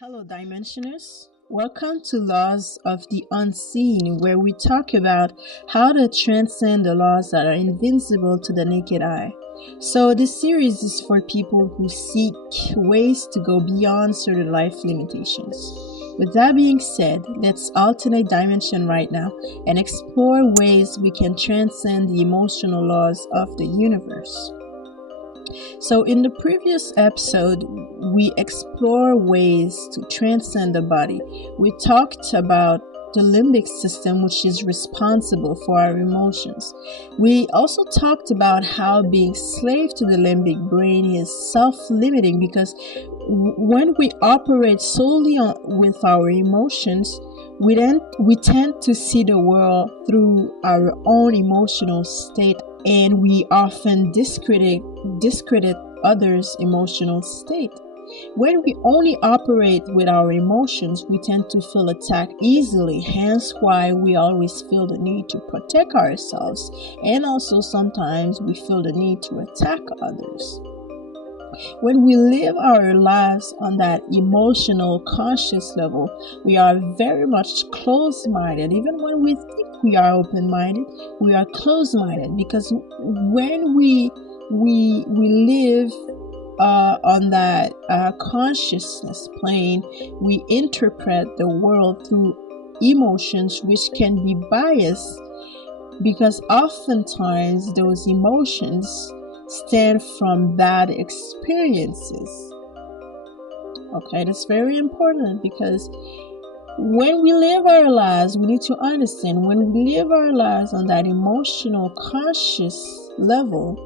Hello, Dimensioners. Welcome to Laws of the Unseen, where we talk about how to transcend the laws that are invincible to the naked eye. So, this series is for people who seek ways to go beyond certain life limitations. With that being said, let's alternate dimension right now and explore ways we can transcend the emotional laws of the universe. So, in the previous episode, we explore ways to transcend the body. We talked about the limbic system, which is responsible for our emotions. We also talked about how being slave to the limbic brain is self-limiting because when we operate solely with our emotions, we tend to see the world through our own emotional state, and we often discredit others' emotional state. When we only operate with our emotions, we tend to feel attacked easily, hence why we always feel the need to protect ourselves, and also sometimes we feel the need to attack others. When we live our lives on that emotional conscious level, we are very much closed-minded. Even when we think we are open-minded, we are closed-minded, because when we live on that consciousness plane, we interpret the world through emotions, which can be biased because oftentimes those emotions stem from bad experiences. Okay, that's very important, because when we live our lives, we need to understand, when we live our lives on that emotional conscious level,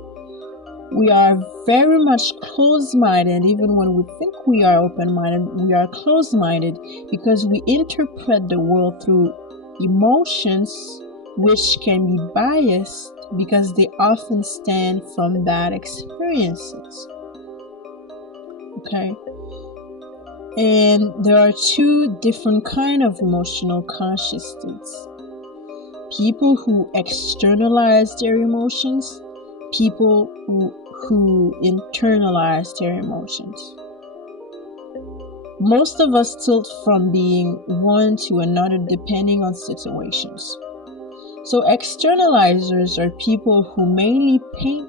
we are very much closed-minded. Even when we think we are open-minded, we are closed-minded because we interpret the world through emotions, which can be biased because they often stem from bad experiences. Okay? And there are two different kinds of emotional conscious states. People who externalize their emotions, people who internalize their emotions. Most of us tilt from being one to another depending on situations. So externalizers are people who mainly paint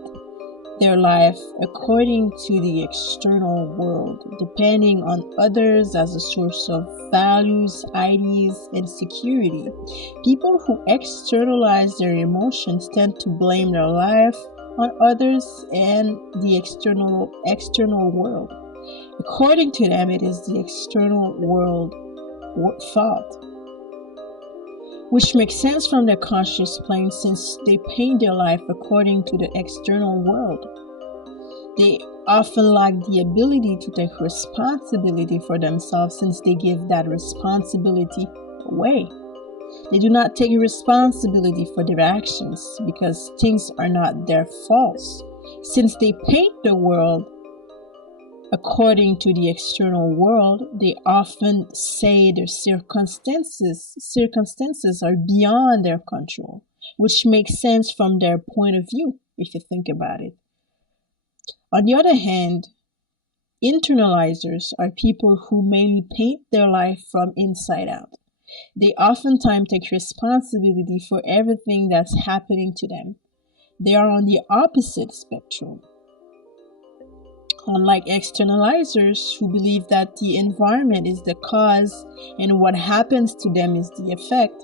their life according to the external world, depending on others as a source of values, ideas, and security. People who externalize their emotions tend to blame their life on others and the external world. According to them, it is the external world fault, which makes sense from their conscious plane, since they paint their life according to the external world. They often lack the ability to take responsibility for themselves, since they give that responsibility away. They do not take responsibility for their actions because things are not their faults. Since they paint the world according to the external world, they often say their circumstances are beyond their control, which makes sense from their point of view if you think about it. On the other hand, internalizers are people who mainly paint their life from inside out. They oftentimes take responsibility for everything that's happening to them. They are on the opposite spectrum. Unlike externalizers, who believe that the environment is the cause and what happens to them is the effect,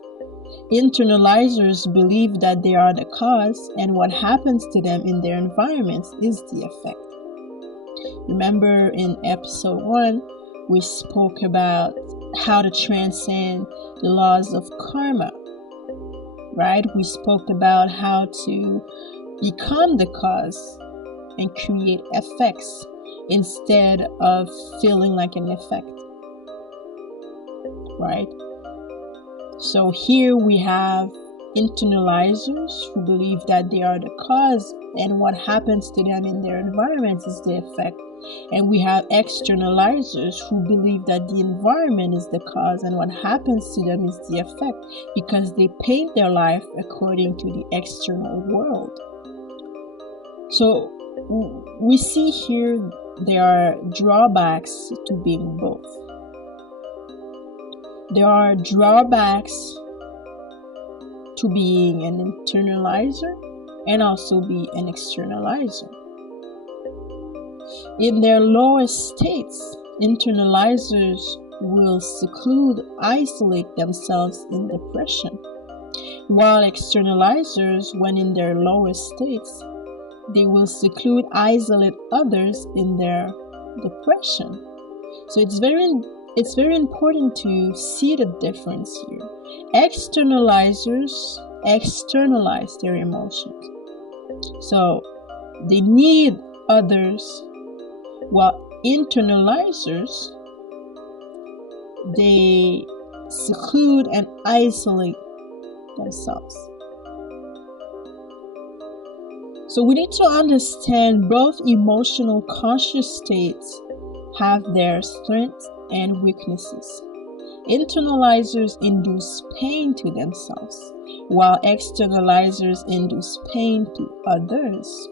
internalizers believe that they are the cause and what happens to them in their environments is the effect. Remember, in episode 1, we spoke about how to transcend the laws of karma, right? We spoke about how to become the cause and create effects instead of feeling like an effect, right? So here we have internalizers who believe that they are the cause and what happens to them in their environment is the effect. And we have externalizers who believe that the environment is the cause and what happens to them is the effect, because they paint their life according to the external world. So we see here there are drawbacks to being both. There are drawbacks to being an internalizer and also be an externalizer. In their lowest states, internalizers will seclude, isolate themselves in depression, while externalizers, when in their lowest states, they will seclude, isolate others in their depression. So it's very important to see the difference here. Externalizers externalize their emotions, so they need others, while internalizers, they seclude and isolate themselves. So we need to understand both emotional conscious states have their strengths and weaknesses. Internalizers induce pain to themselves, while externalizers induce pain to others.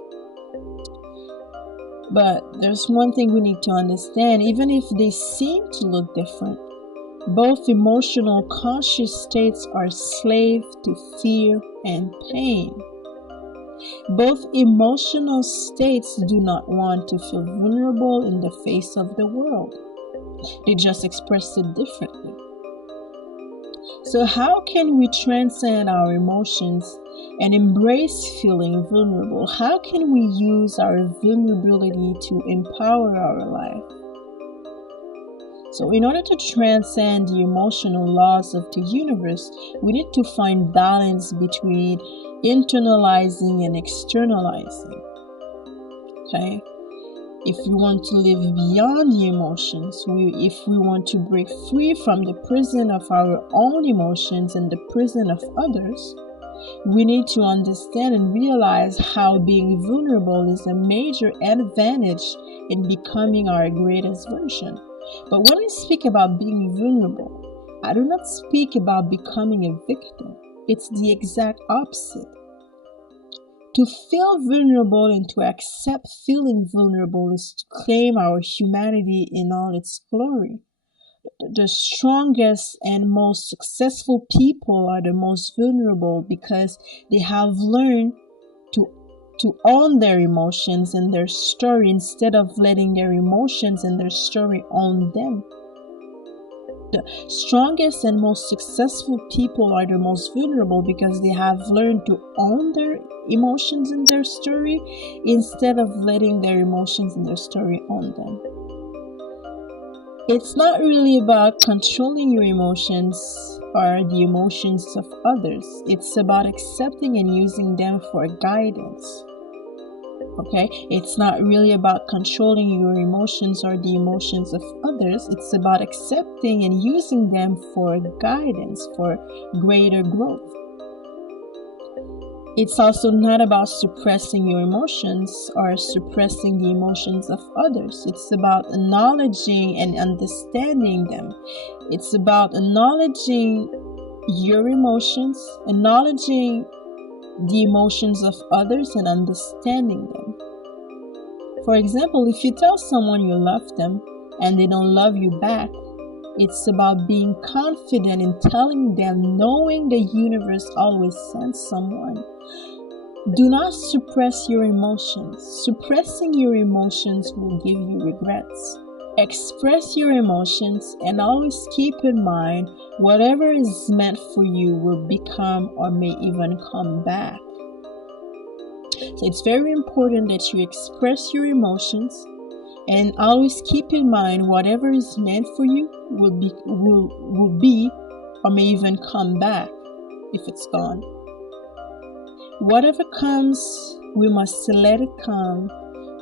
But there's one thing we need to understand: even if they seem to look different, both emotional conscious states are slave to fear and pain. Both emotional states do not want to feel vulnerable in the face of the world. They just express it differently. So how can we transcend our emotions and embrace feeling vulnerable? How can we use our vulnerability to empower our life? So in order to transcend the emotional laws of the universe, we need to find balance between internalizing and externalizing. Okay? If we want to live beyond the emotions, if we want to break free from the prison of our own emotions and the prison of others, we need to understand and realize how being vulnerable is a major advantage in becoming our greatest version. But when I speak about being vulnerable, I do not speak about becoming a victim. It's the exact opposite. To feel vulnerable and to accept feeling vulnerable is to claim our humanity in all its glory. The strongest and most successful people are the most vulnerable because they have learned to own their emotions and their story instead of letting their emotions and their story own them. The strongest and most successful people are the most vulnerable because they have learned to own their emotions and their story instead of letting their emotions and their story own them. It's not really about controlling your emotions or the emotions of others. It's about accepting and using them for guidance. Okay? It's not really about controlling your emotions or the emotions of others. It's about accepting and using them for guidance, for greater growth. It's also not about suppressing your emotions or suppressing the emotions of others. It's about acknowledging and understanding them. It's about acknowledging your emotions, acknowledging the emotions of others, and understanding them. For example, if you tell someone you love them and they don't love you back, it's about being confident in telling them, knowing the universe always sends someone. Do not suppress your emotions. Suppressing your emotions will give you regrets. Express your emotions and always keep in mind whatever is meant for you will become or may even come back. So it's very important that you express your emotions and always keep in mind whatever is meant for you will be or may even come back if it's gone. Whatever comes, we must let it come.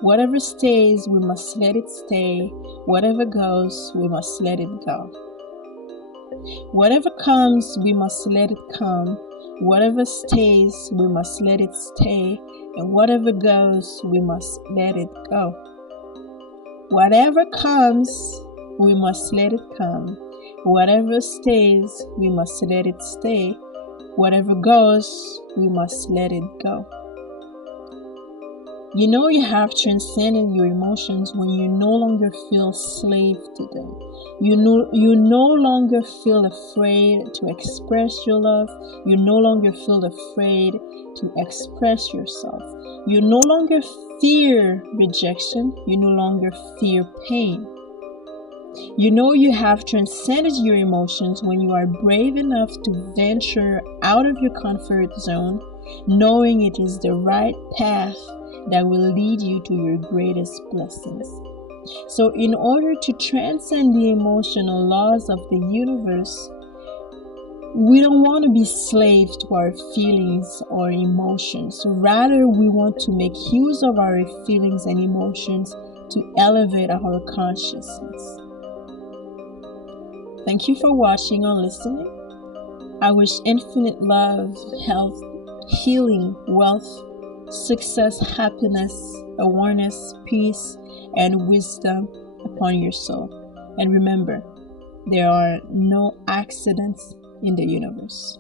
Whatever stays, we must let it stay. Whatever goes, we must let it go. Whatever comes, we must let it come. Whatever stays, we must let it stay. And whatever goes, we must let it go. Whatever comes, we must let it come. Whatever stays, we must let it stay. Whatever goes, we must let it go. You know you have transcended your emotions when you no longer feel slave to them. You no longer feel afraid to express your love. You no longer feel afraid to express yourself. You no longer fear rejection. You no longer fear pain. You know you have transcended your emotions when you are brave enough to venture out of your comfort zone, knowing it is the right path that will lead you to your greatest blessings. So, in order to transcend the emotional laws of the universe, we don't want to be slaves to our feelings or emotions. Rather, we want to make use of our feelings and emotions to elevate our consciousness. Thank you for watching or listening. I wish infinite love, health, healing, wealth, success, happiness, awareness, peace, and wisdom upon your soul. And remember, there are no accidents in the universe.